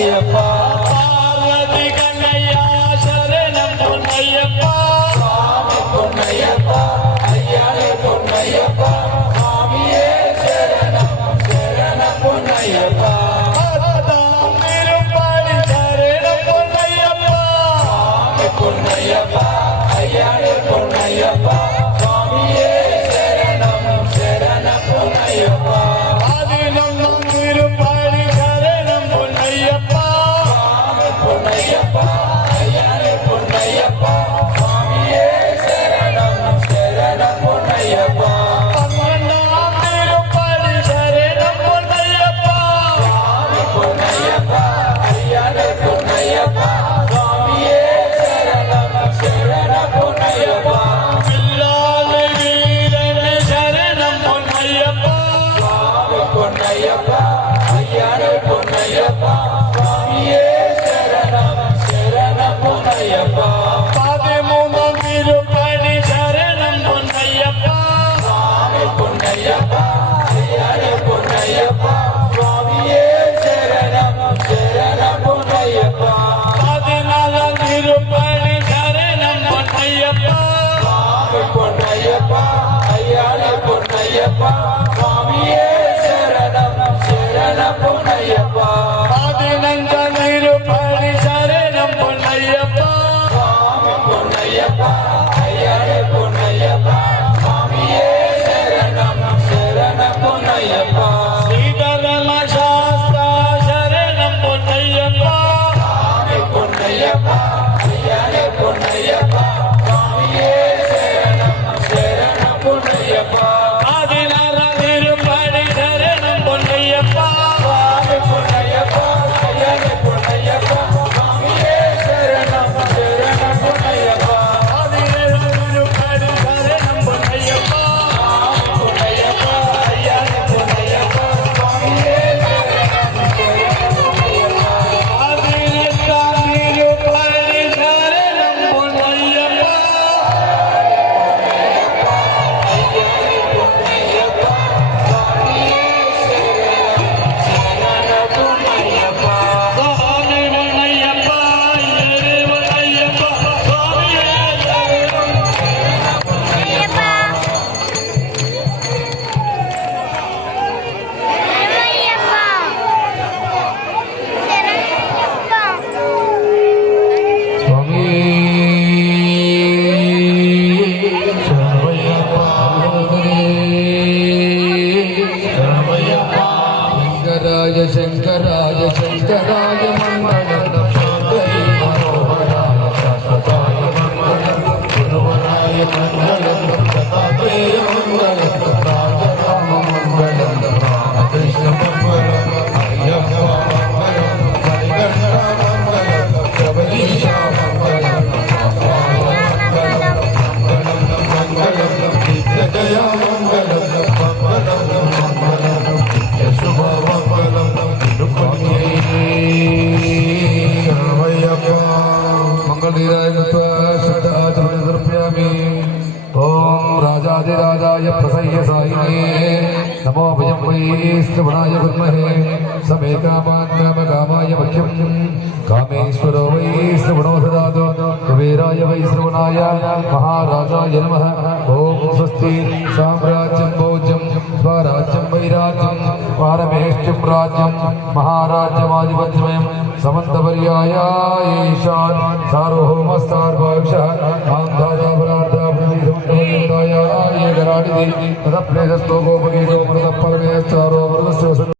ஐயப்பா பார்வதி கண்ணையா சரணம் பொன்னையப்பா சுவாமி பொன்னையப்பா ஐயானே பொன்னையப்பா சுவாமியே சரணம் சரணம் பொன்னையப்பா பத்தாம் திருப்படி சரணம் பொன்னையப்பா சுவாமி பொன்னையப்பா ஐயானே பொன்னையப்பா சுவாமியே சரணம் சரணம் பொன்னையப்பா 11 திருப்படி சரணம் பொன்னையப்பா பொன்னையப்பா ஐயானே பொன்னையப்பா சுவாமியே சரணம் சரணம் பொன்னையப்பா 12ஆம் திருப்படி சரணம் பொன்னையப்பா பொன்னையப்பா ஐயானே பொன்னையப்பா சுவாமியே சரணம் சரணம் பொன்னையப்பா பில்லாலை வீரனே சரணம் பொன்னையப்பா பொன்னையப்பா ஐயானே பொன்னையப்பா சுவாமியே சரணம் சரணம் பொன்னையப்பா 13ஆம் திருப்படி சரணம் பொன்னையப்பா பொன்னையப்பா ஐயானே பொன்னையப்பா சுவாமியே சரணம் சரணம் பொன்னையப்பா 14ஆம் திருப்படி சரணம் பொன்னையப்பா பொன்னையப்பா ஐயானே பொன்னையப்பா சுவாமியே சரணம் சரணம் பொன்னையப்பா 15ஆம் திருப்படி சரணம் பொன்னையப்பா பொன்னையப்பா ஐயானே பொன்னையப்பா சுவாமியே சரணம் சரணம் பொன்னையப்பா ஸ்ரீதரம சாஸ்தா சரணம் பொன்னையப்பா பொன்னையப்பா ஐயானே பொன்னையப்பா சுவாமியே சரணம் சரணம் பொன்னையப்பா 16ஆம் திருப்படி சரணம் பொன்னையப்பா பொன்னையப்பா ஐயானே பொன்னையப்பா சுவாமியே சரணம் சரணம் பொன்னையப்பா 17ஆம் திருப்படி சரணம் பொன்னையப்பா பொன்னையப்பா ஐயானே பொன்னையப்பா சுவாமியே சரணம் சரணம் பொன்னையப்பா 18ஆம் திருப்படி சரணம் பொன்னையப்பா சுவாமி பொன்னையப்பா ஏழு பொன்னையப்பா சுவாமியே சரணம் சுவாமி சரவய்யப்பா சரவய்யப்பா சங்கராய சங்கராய சங்கராய மங்களம் சாந்தரி மனோகராய சாஸ்வதாய மங்களம் குருவராய மங்களம் தத்தாத்ரேய மங்களம் ராஜராம மங்களம் ராமகிருஷ்ண மங்களம் ஐயப்பா மங்களம் ஹரிகண்ட மங்களம் பிரபலீஷா மங்களம் மங்களம் நித்யஜயா மங்களம் மங்களம் மங்களம் யசுப மங்களம் திருப்பதியை சரவய்யப்பா மங்களீராய சதாச்சரண समर्पयामि ओम राजाधिराजाय प्रसह्य साहिने नमो भयं वै श्रवणाय विद्महे समे कामाय मह्यं कामेश्वरो वै श्रवणो ददातु कुबेराय वै श्रवणाय महाराजाय नमः ओम स्वस्ति साम्राज्यं भोज्यं स्वराज्यं वैराज्यं पारमेष्ठ्यं राज्यं महाराज्यमाधिपत्यमयं समन्तपर्याय ईशान सार्वभौमस्तार्भाविषः आन्धाराभरार्धाभृतिसमुद्रवृन्दाय ये गराडिति तदप्रेतस्थो गोपगीतो मृतः परमेश्चारो मृतस्य